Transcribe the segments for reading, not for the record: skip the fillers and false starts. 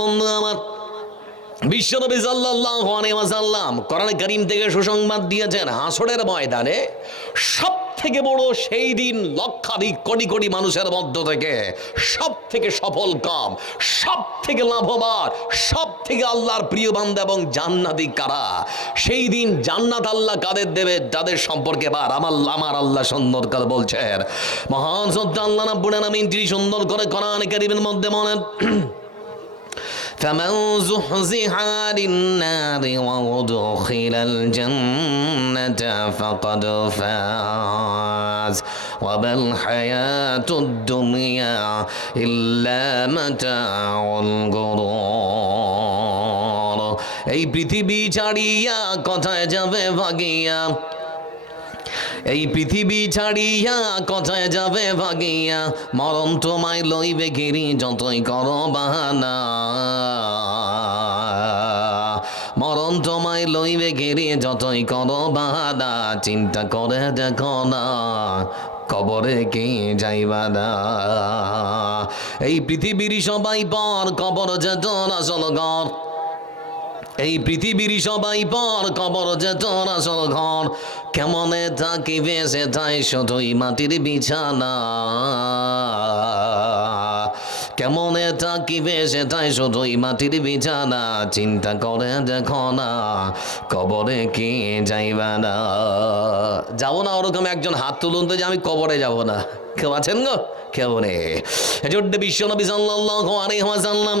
বন্ধু আমার, বিশ্বনবী সাল্লাল্লাহু আলাইহি ওয়াসাল্লাম কোরআনে কারীম থেকে সুসংবাদ দিয়েছেন, হাসরের ময়দানে সব থেকে বড় সেই দিন, লক্ষাধিক কোটি কোটি মানুষের মধ্য থেকে সব থেকে সফল কাম, সব থেকে লাভবান, সব থেকে আল্লাহর প্রিয় বান্দা এবং জান্নাতি কারা? সেই দিন জান্নাত আল্লাহ কাদের দেবে? যাদের সম্পর্কে আমার আল্লাহ সুন্দর করে বলছেন। মহান সত্য আল্লাহ রাব্বুল আলামিন তিনি সুন্দর করে কোরআনে কারীমের মধ্যে বলেন, فمن زحزح عن النار وأدخل الجنة فقد فاز وما الحياة الدنيا إلا متاع الغرور। এই পৃথিবী ছাড়িয়া কোথায় যাবে ভাগিয়া, এই পৃথিবী ছাড়িয়া কোথায় যাবে ভাগিয়া, মরণ তোমায় লইবে ঘিরি যতই করো বাহানা, মরণ তোমায় লইবে ঘিরি যতই করো বাহানা, চিন্তা করে দেখো না কবরে কে যাইবা না। এই পৃথিবীর সবাই পর, কবর যেত আসল ঘর, এই পৃথিবীর সবাই পর, কবর যে তোর আসল ঘর। কেমনে থাকিবে সেটাই শুধুই মাটির বিছানা, কেমনে থাকিবে সেটাই শুধুই মাটির বিছানা, চিন্তা করে দেখো না কবরে কি যাইবা না। যাবো না ওরকম একজন হাত তুলুন তো যে আমি কবরে যাব না। কেউ আছেন গো? কেউ নেই। এজন্য বিশ্বনবী সাল্লাল্লাহু আলাইহি ওয়াসাল্লাম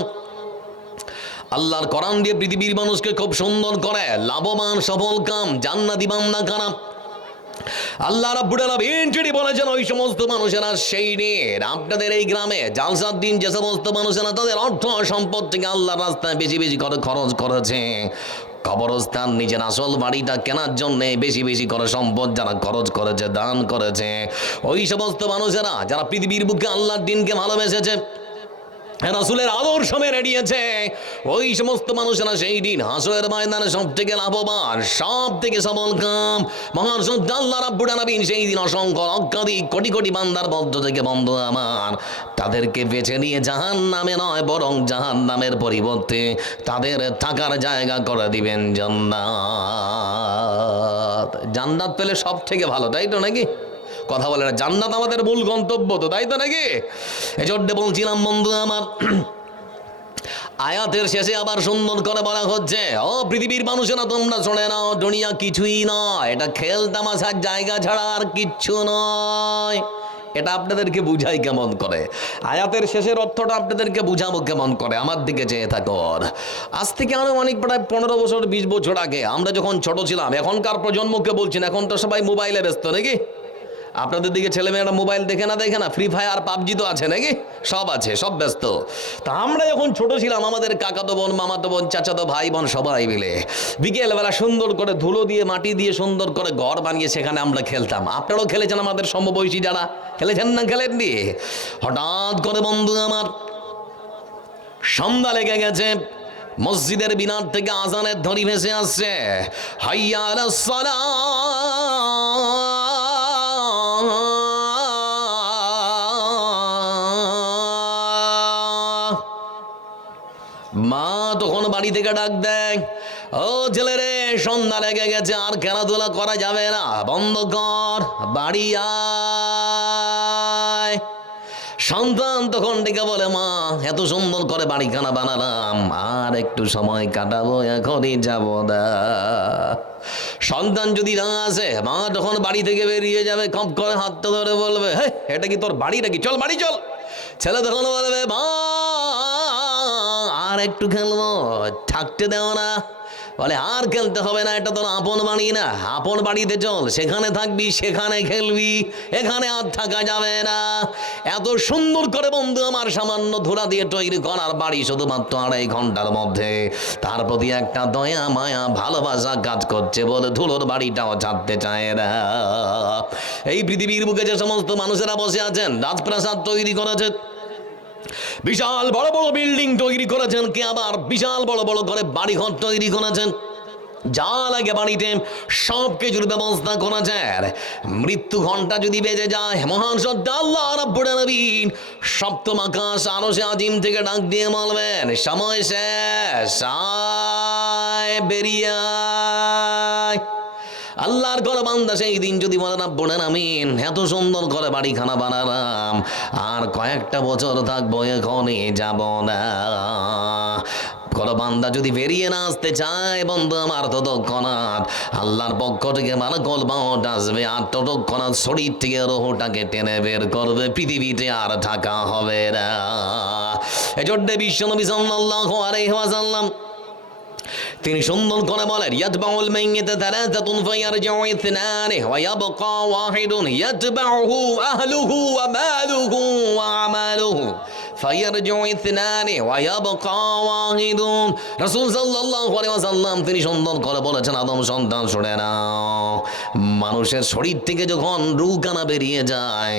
আল্লাহর কোরআন দিয়ে পৃথিবীর মানুষকে খুব সুন্দর করে লাভবান সফল কাম জান্নাতি বান্দা কারা? আল্লাহ রাব্বুল আলামিন যিনি বলেছেন ওই সমস্ত মানুষেরা সেই দিন আপনাদের এই গ্রামে জালসার দিন যে সমস্ত মানুষেরা তাদের অর্থ সম্পদ থেকে আল্লাহর রাস্তায় বেশি বেশি করে খরচ করেছে, কবরস্থান নিজের আসল বাড়িটা কেনার জন্য বেশি বেশি করে সম্পদ যারা খরচ করেছে, দান করেছে, ওই সমস্ত মানুষেরা যারা পৃথিবীর বুকে আল্লাহর দিনকে ভালোবেসেছে, রাসূলের আদর্শ মেনে নিয়েছে, ওই সমস্ত মানুষেরা সেই দিন হাসরের ময়দানে সব থেকে লাভবান, সব থেকে সফল কাম। মহান সত্য আল্লাহ রাব্বুল আলামিন সেই দিন অসংখ্য লক্ষাধিক কোটি কোটি বান্দার মধ্য থেকে বন্ধু আমার তাদেরকে বেছে নিয়ে জাহান্নামে নয় বরং জাহান্নামের পরিবর্তে তাদের থাকার জায়গা করে দিবেন জান্নাত। জান্নাত পেলে সব থেকে ভালো, তাই তো নাকি? কথা বলে না, জান্নাত আমাদের মূল গন্তব্য তো, তাই তো নাকি? এজন্য বলছিলাম বন্ধু আমার, আয়াতের শেষে আবার সুন্দর করে বলা হচ্ছে, ও পৃথিবীর মানুষেরা তোমরা শুনে নাও, দুনিয়া কিছুই নয়, এটা খেল তামাশার জায়গা ছাড়া আর কিচ্ছু নয়। এটা আপনাদেরকে বুঝাই কেমন করে? আয়াতের শেষের অর্থটা আপনাদেরকে বুঝাবো কেমন করে? আমার দিকে চেয়ে থাকুন। আজ থেকে আরো অনেক প্রায় 15 বছর 20 বছর আগে আমরা যখন ছোট ছিলাম, এখনকার প্রজন্মকে বলছেন, এখন তো সবাই মোবাইলে ব্যস্ত নাকি? আপনাদের দিকে ছেলেমেয়েরা মোবাইল দেখে না? দেখে না? ফ্রি ফায়ার পাবজি তো আছে নাকি? সব আছে, সব ব্যস্ত। তা আমরা যখন ছোট ছিলাম, আমাদের কাকাতো বোন, মামাতো বোন, চাচাতো ভাই বোন সবাই মিলে বিকেলবেলা সুন্দর করে ধুলো দিয়ে মাটি দিয়ে সুন্দর করে ঘর বানিয়ে সেখানে আমরা খেলতাম। আপনারাও খেলেছেন, আমাদের সমবয়সী যারা খেলেছেন না খেলেননি? হঠাৎ করে বন্ধু আমার সন্ধ্যা লেগে গেছে, মসজিদের মিনার থেকে আজানের ধ্বনি ভেসে আসছে, হাইয়া আলাস সালাহ। মা তখন বাড়ি থেকে ডাক দেয়, ও ছেলে রে, সন্ধ্যা লেগে গেছে, আর খেলাধুলা করা যাবে না, বন্ধ কর, বাড়ি আয়। সন্তান তখন ডেকে বলে, মা এত সুন্দর করে বাড়িখানা বানালাম, আর একটু সময় কাটাবো, এখনই যাব না। সন্তান যদি না আসে, মা তখন বাড়ি থেকে বেরিয়ে যাবে, কপ করে হাতটা ধরে বলবে, হে এটা কি তোর বাড়ি নাকি, চল বাড়ি চল। ছেলে তখন বলবে, মা আর একটু খেলবো, থাকতে দেও না। বলে, আর খেলতে হবে না, এটা তোর আপন বাড়ি না, আপন বাড়িতে চল, সেখানে থাকবি, সেখানে খেলবি, এখানে আর থাকা যাবে না। এত সুন্দর করে বন্ধু আমার সামান্য ধুলা দিয়ে তৈরি করার বাড়ি শুধুমাত্র 2.5 ঘন্টার মধ্যে তার প্রতি একটা দয়া মায়া ভালোবাসা কাজ করছে বলে ধুলোর বাড়িটাও ছাড়তে চায় না। এই পৃথিবীর বুকে যে সমস্ত মানুষেরা বসে আছেন, রাজপ্রাসাদ তৈরি করেছে, বিশাল বড় বড় বিল্ডিং তৈরি করেছেন, কে আবার বিশাল বড় বড় করে বাড়িঘর তৈরি করেছেন, যা লাগে বাড়িতে সব কিছুর ব্যবস্থা করা যায়। মৃত্যু ঘন্টা যদি বেজে যায়, মহান সত্তা আল্লাহ রাব্বুল আলামিন সপ্তম আকাশ আরশে আজিম থেকে ডাক দিয়ে বলবেন, সময় শেষ, আয় বেরিয়ে আয়। আল্লাহর ঘরে বান্দা সেই দিন যদি বলে, রাব্বুল আলামিন এত সুন্দর করে বাড়িখানা বানালাম, আর কয়েকটা বছর থাকবো, এখনই যাব না। কোনো বান্দা যদি বেরিয়ে না আসতে চায়, বন্ধু আমার, ততক্ষণাৎ আল্লাহর পক্ষ থেকে মালাকুল মউত আসবে, আর ততক্ষণাৎ শরীর থেকে রূহটাকে টেনে বের করবে, পৃথিবীতে আর থাকা হবে না। এজন্য বিশ্বনবী সাল্লাল্লাহু আলাইহি ওয়াসাল্লাম তিনি সুন্দর করে বলেন, ইয়াতবাউল মাইয়িতা তালাতাতুন ফায়ারজিউ ইসনানি ওয়া ইয়াবকা ওয়াহিদুন ইয়াতবাউহু আহলুহু ওয়া মালুহু ওয়া আমালুহু ফায়ারজিউ ইসনানি ওয়া ইয়াবকা ওয়াহিদুন। রাসূল সাল্লাল্লাহু আলাইহি ওয়াসাল্লাম তিনি সুন্দর করে বলেছেন, আদম সন্তান শুনে নাও, মানুষের শরীর থেকে যখন রূহখানা বেরিয়ে যায়,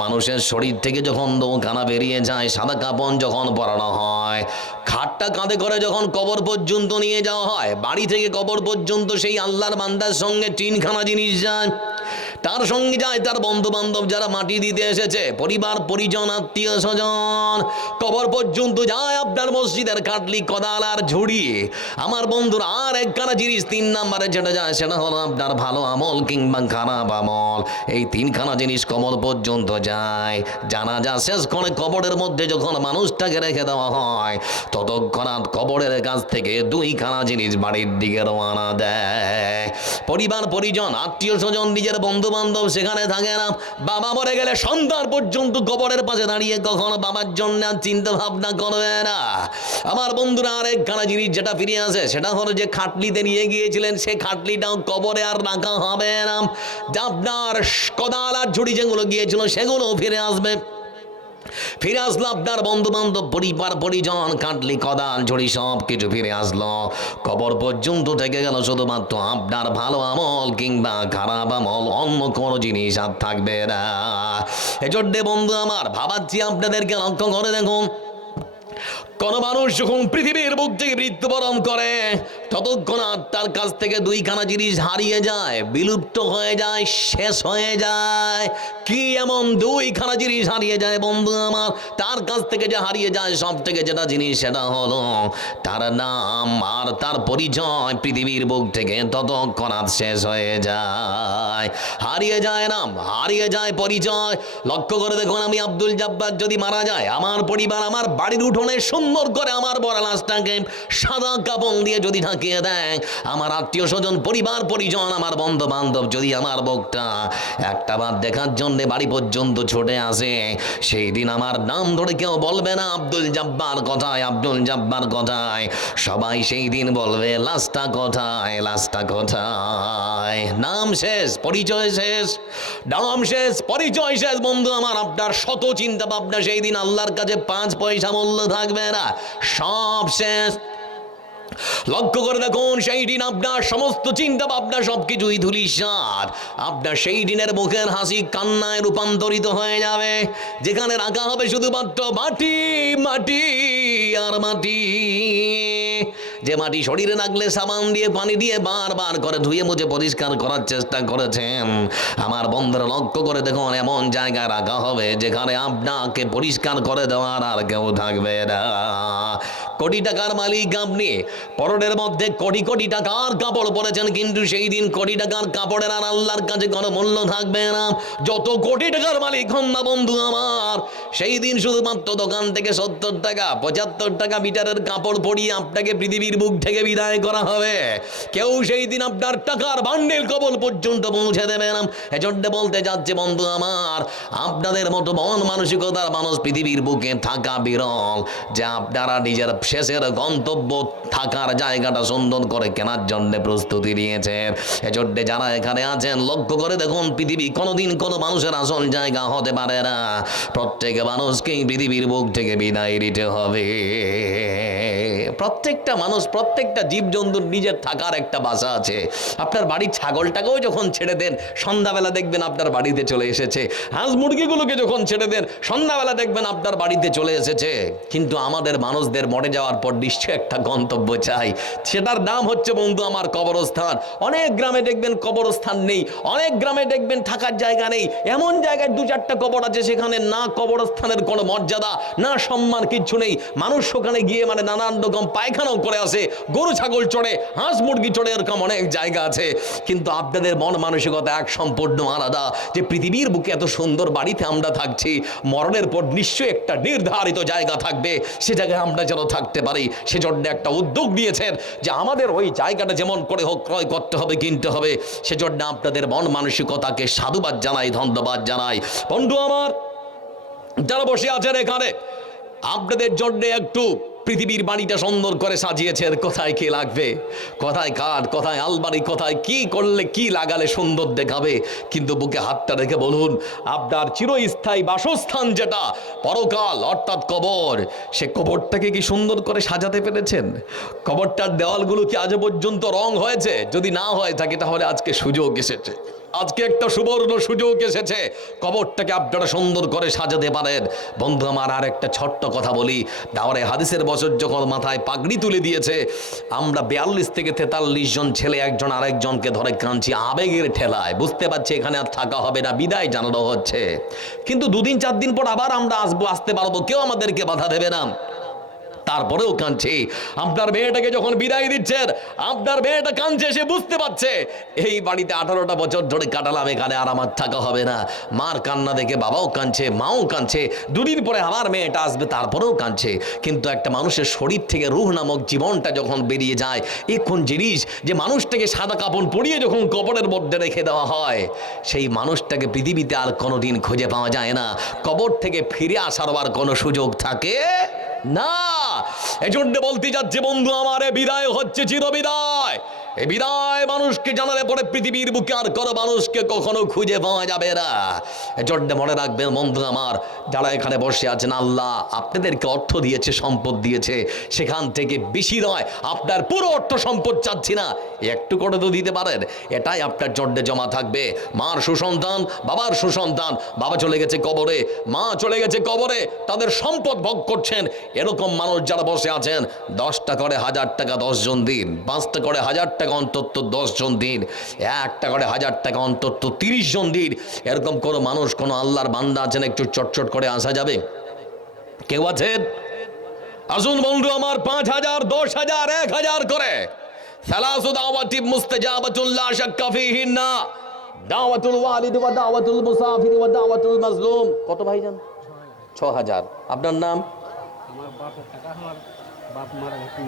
মানুষের শরীর থেকে যখন রূহখানা বেরিয়ে যায়, সাদা কাপড় যখন পরানো হয়, খাটটা কাঁধে করে যখন কবর পর্যন্ত নিয়ে যাওয়া হয়, বাড়ি থেকে কবর পর্যন্ত সেই আল্লাহর বান্দার সঙ্গে তিনখানা জিনিস যায়। তার সঙ্গে যায় তার বন্ধু বান্ধব যারা মাটি দিতে এসেছে, পরিবার পরিজন আত্মীয় স্বজন। কবর পর্যন্ত যায় আপনার মসজিদের কাটলি, কোদাল আর ঝুড়ি। আমার বন্ধুর আর একখানা জিনিস 3 নম্বরে যেটা যায়, সেটা হলো আপনার ভালো আমল কিংবা খারাপ আমল। এই 3খানা জিনিস কবর পর্যন্ত যায়। জানাজা শেষ করে কবরের মধ্যে যখন মানুষটাকে রেখে দেওয়া হয়, ততক্ষণাৎ কবরের কাছ থেকে 2খানা জিনিস বাড়ির দিকে রওনা দেয়। পরিবার পরিজন আত্মীয় স্বজন নিজের বন্ধু বান্ধব সেখানে থাকে না। বাবা মরে গেলে সন্তান পর্যন্ত কবরের পাশে দাঁড়িয়ে কখনো বাবার জন্য চিন্তা ভাবনা করবে না। আমার বন্ধুরা আরেকখানা জিনিস যেটা ফিরে আসে, সেটা হলো যে খাটলিতে নিয়ে গিয়েছিলেন, সে খাটলিটাও কবরে আর রাখা হবে না। আপনার কোদাল আর ঝুড়ি যেগুলো গিয়েছিল সেগুলো ফিরে আসবে। ফিরে আসলো আপনার বন্ধু বান্ধব, পরিবার পরিজন, কাটলি কোদাল ঝুড়ি সব কিছু ফিরে আসলো। কবর পর্যন্ত থেকে গেল শুধুমাত্র আপনার ভালো আমল কিংবা খারাপ আমল, অন্য কোনো জিনিস আর থাকবে না। এজন্য বন্ধু আমার, ভাবাচ্ছি আপনাদেরকে লক্ষ্য করে দেখুন, কোন মানুষ যখন পৃথিবীর বুক থেকে মৃত্যুবরণ করে, ততক্ষণ তার কাছ থেকে 2খানা জিনিস হারিয়ে যায়, বিলুপ্ত হয়ে যায়, শেষ হয়ে যায়। কি এমন 2খানা জিনিস হারিয়ে যায় বন্ধু আমার? তার কাছ থেকে যে হারিয়ে যায় সব থেকে যেটা জিনিস, সেটা হলো তার নাম আর তার পরিচয় পৃথিবীর বুক থেকে ততক্ষণাৎ শেষ হয়ে যায়। হারিয়ে যায় নাম, হারিয়ে যায় পরিচয়। লক্ষ্য করে দেখুন, আমি আব্দুল জব্বার যদি মারা যায়, আমার পরিবার আমার বাড়ির উঠোনে সুন্দর করে আমার বড় লাশটাকে সাদা কাপড় দিয়ে যদি ঢাকিয়ে দেয়, আমার আত্মীয় স্বজন পরিবার পরিজন আমার বন্ধু বান্ধব যদি আমার বুকটা একটা বার দেখার জন্য বাড়ি পর্যন্ত ছুটে আসে, সেই দিন আমার নাম ধরে কেউ বলবে না আব্দুল জব্বার কোথায়, আব্দুল জব্বার কোথায়। সবাই সেই দিন বলবে লাশটা কোথায়, লাশটা কোথায়। নাম শেষ, পরিচয় শেষ। নাম শেষ, পরিচয় শেষ বন্ধু আমার। আপনার শত চিন্তা ভাবনা সেই দিন আল্লাহর কাছে 5 পয়সা মূল্য থাকবে না, সব শেষ। লক্ষ্য করে দেখুন, সেই দিন আপনার সমস্ত চিন্তা ভাবনা সবকিছুই ধূলিসাৎ। আপনার সেই দিনের মুখের হাসি কান্নায় রূপান্তরিত হয়ে যাবে। যেখানে রাখা হবে শুধুমাত্র মাটি, মাটি আর মাটি। যে মাটি শরীরে লাগলে সাবান দিয়ে পানি দিয়ে বারবার করে ধুয়ে মুছে পরিষ্কার করার চেষ্টা করেছেন, আমার বন্ধুরা লক্ষ্য করে দেখুন, এমন জায়গায় রাখা হবে যেখানে আপনাকে পরিষ্কার করে দেওয়ার আর কেউ থাকবে না। কোটি টাকার মালিক আপনি, পরনের মধ্যে কোটি কোটি টাকার কাপড় পরেছেন, কিন্তু সেই দিন কোটি টাকার কাপড়ের আর আল্লাহর কাছে কোনো মূল্য থাকবে না। যত কোটি টাকার মালিক হন না বন্ধু আমার, সেই দিন শুধুমাত্র দোকান থেকে 70 টাকা 75 টাকা মিটারের কাপড় পরিয়ে আপনাকে পৃথিবীর বুক থেকে বিদায় করা হবে। কেউ সেই দিন আপনার টাকার বান্ডেল কবর পর্যন্ত পৌঁছে দেবে না। এজন্য বলতে যাচ্ছে বন্ধু আমার, আপনাদের মতো মন মানসিকতার মানুষ পৃথিবীর বুকে থাকা বিরল, যে আপনারা নিজের শেষের গন্তব্য থাকার জায়গাটা সুন্দর করে কেনার জন্য প্রস্তুতি নিয়েছেন। এজন্য যারা এখানে আছেন লক্ষ্য করে দেখুন, পৃথিবী কোনোদিন কোনো মানুষের আসল জায়গা হতে পারে না। প্রত্যেক মানুষকেই পৃথিবীর বুক থেকে বিদায় দিতে হবে। প্রত্যেকটা মানুষ, প্রত্যেকটা জীবজন্তুর নিজের থাকার একটা বাসা আছে। আপনার বাড়ির ছাগলটাকেও যখন ছেড়ে দেন, সন্ধ্যাবেলা দেখবেন আপনার বাড়িতে চলে এসেছে। হাঁস মুরগিগুলোকে যখন ছেড়ে দেন, সন্ধ্যাবেলা দেখবেন আপনার বাড়িতে চলে এসেছে। কিন্তু আমাদের মানুষদের মরে যাওয়ার পর নিশ্চয় একটা গন্তব্য চাই, সেটার নাম হচ্ছে বন্ধু আমার কবরস্থান। অনেক গ্রামে দেখবেন কবরস্থান নেই, অনেক গ্রামে দেখবেন থাকার জায়গা নেই। এমন জায়গায় 2-4টা কবর আছে, সেখানে না কবরস্থানের কোনো মর্যাদা, না সম্মান, কিচ্ছু নেই। মানুষ ওখানে গিয়ে নানান রকম পায়খানাও করে আসে, গরু ছাগল চড়ে, হাঁস মুরগি চড়ে, এরকম অনেক জায়গা আছে। কিন্তু আপনাদের মন মানসিকতা এক সম্পূর্ণ আলাদা, যে পৃথিবীর বুকে এত সুন্দর বাড়িতে আমরা থাকছি, মরণের পর নিশ্চয়ই একটা নির্ধারিত জায়গা থাকবে, সে জায়গায় আমরা যেন থাকতে পারি। সেজন্য একটা উদ্যোগ নিয়েছেন যে আমাদের ওই জায়গাটা যেমন করে হোক ক্রয় করতে হবে, কিনতে হবে। সেজন্য আপনাদের মন মানসিকতাকে সাধুবাদ জানাই, ধন্যবাদ জানাই। বন্ধু আমার যারা বসে আছেন এখানে, আপনাদের জন্য একটু পৃথিবীর বাড়িটা সুন্দর করে সাজিয়েছেন। কোথায় কি লাগবে, কোথায় কাঠ, কোথায় আলমারি, কোথায় কি করলে কি লাগালে সুন্দর দেখাবে, কিন্তু বুকে হাতটা রেখে বলুন, আপনার চিরস্থায়ী বাসস্থান যেটা পরকাল অর্থাৎ কবর, সে কবরটাকে কি সুন্দর করে সাজাতে পেরেছেন? কবরটার দেওয়ালগুলো কি আজ পর্যন্ত রং হয়েছে? যদি না হয় থাকে তাহলে আজকে সুযোগ এসেছে, আজকে একটা সুবর্ণ সুযোগ এসেছে, কবরটাকে আপনারা সুন্দর করে সাজাতে পারেন। বন্ধু আমার আর একটা ছোট্ট কথা বলি, দাওরে হাদিসের বছর যখন মাথায় পাগড়ি তুলে দিয়েছে, আমরা 42 থেকে 43 জন ছেলে একজন আরেকজনকে ধরে কাঁদছি আবেগের ঠেলায়। বুঝতে পারছি এখানে আর থাকা হবে না, বিদায় জানানো হচ্ছে। কিন্তু 2-4 দিন পর আবার আমরা আসতে পারবো, কেউ আমাদেরকে বাধা দেবে না। তারপরেও কাঁদছে। আপনার মেয়েটাকে যখন বিদায় দিচ্ছেন, আপনার মেয়েটা কাঁদছে, সে বুঝতে পারছে এই বাড়িতে 18টা বছর ধরে কাটালাম, এখানে আর আমার থাকা হবে না। মার কান্না দেখে বাবাও কাঁদছে, মাও কাঁদছে, দুদিন পরে আমার মেয়েটা আসবে, তারপরেও কাঁদছে। কিন্তু একটা মানুষের শরীর থেকে রূহ নামক জীবনটা যখন বেরিয়ে যায়, কোন জিনিস যে মানুষটাকে সাদা কাপড় পরিয়ে যখন কবরের মধ্যে রেখে দেওয়া হয়, সেই মানুষটাকে পৃথিবীতে আর কোনোদিন খুঁজে পাওয়া যায় না। কবর থেকে ফিরে আসার আর কোনো সুযোগ থাকে না। এজন্য বলতে যাচ্ছে বন্ধু আমার, বিদায় হচ্ছে চিরবিদায়। এই বিদায় মানুষকে জানালে পরে পৃথিবীর বুকে আর কোনো মানুষকে কখনো খুঁজে পাওয়া যাবে না। এজন্য মনে রাখবেন বন্ধু আমার, যারা এখানে বসে আছেন, আল্লাহ আপনাদেরকে অর্থ দিয়েছে, সম্পদ দিয়েছে, সেখান থেকে বেশি নয়, আপনার পুরো অর্থ সম্পদ চাচ্ছি না, একটু করে তো দিতে পারেন, এটাই আপনার জন্য জমা থাকবে। মার সুসন্তান, বাবার সুসন্তান, বাবা চলে গেছে কবরে, মা চলে গেছে কবরে, তাদের সম্পদ ভোগ করছেন এরকম মানুষ যারা বসে আছেন, 10টা করে 1000 টাকা 10 জন দিন, 5টা করে 1000 টাকা অন্তত 10 জন দিন, 1টা করে 1000 টাকা অন্তত 30 জন দিন। এরকম কোনো মানুষ, কোনো আল্লাহর বান্দা আছেন, একটু চটচট করে আসা যাবে? কেউ আছেন? আসুন বন্ধু আমার, 5000, 10000, 1000 করে। সালাসু দাওয়াতিব মুস্তাজাবাতুল লা শাক্কা ফিহিন্না, দাওয়াতুল ওয়ালিদ ওয়া দাওয়াতুল মুসাফির ওয়া দাওয়াতুল মাজলুম। কত ভাইজান? 6000। আপনার নাম? আমার বাপের টাকা, আমার বাপ মারা গেছে,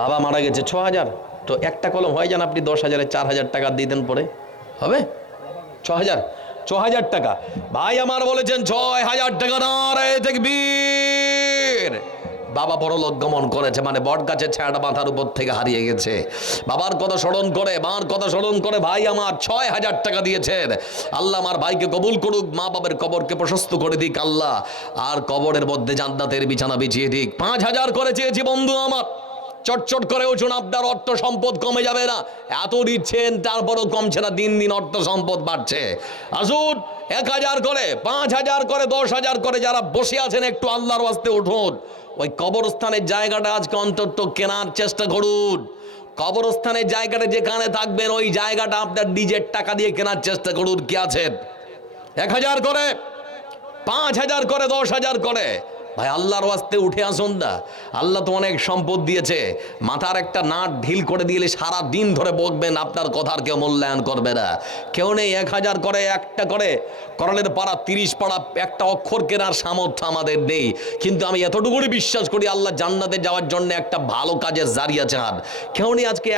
বাবা মারা গেছে। 6000 তো একটা কলম হয় যান, আপনি 10,000-এ 4000 টাকা দিয়ে দেন, পরে হবে 6000 টাকা। ভাই আমার বলেছেন 6000 টাকা। নারে তাকবীর। বাবা পরলোক গমন করেছে, বট গাছের ছায়াটা মাথার উপর থেকে হারিয়ে গেছে। বাবার কথা স্মরণ করে, মার কথা স্মরণ করে ভাই আমার 6000 টাকা দিয়েছেন। আল্লাহ আমার ভাইকে কবুল করুক, মা বাবার কবরকে প্রশস্ত করে দিক আল্লাহ, আর কবরের মধ্যে জান্নাতের বিছানা বিছিয়ে দিক। 5000 করে চেয়েছি বন্ধু আমার, চটচট করে উঠুন, আপনার অর্থ সম্পদ কমে যাবে না। এত দিচ্ছেন তারপরও কমছে না, দিন দিন অর্থ সম্পদ বাড়ছে। আসুন 1000 করে, 5000 করে, 10000 করে, যারা বসে আছেন একটু আল্লাহর ওয়াস্তে উঠুন। ওই কবরস্থানের জায়গাটা আজকে অন্তত কেনার চেষ্টা করুন। কবরস্থানের জায়গাটা যেখানে থাকবেন, ওই জায়গাটা আপনার নিজের টাকা দিয়ে কেনার চেষ্টা করুন। কি আছেন? 1000 করে, 5000 করে, 10000 করে। ভাই আল্লাহর ওয়াস্তে উঠে আসুন না। আল্লাহ তো অনেক সম্পদ দিয়েছে, মাথার একটা নাট ঢিল করে দিলে সারা দিন ধরে বকবেন, আপনার কথার কেউ মূল্যায়ন করবে না। কেউ নেই 1000 করে, একটা করে করলের পাড়া 30 পাড়া একটা অক্ষর কেনার সামর্থ্য আমাদের নেই। কিন্তু আমি এতটুকুই বিশ্বাস করি, আল্লাহ জান্নাতে যাওয়ার জন্য একটা ভালো কাজের জারিয়া চান। কেউ নেই আজকে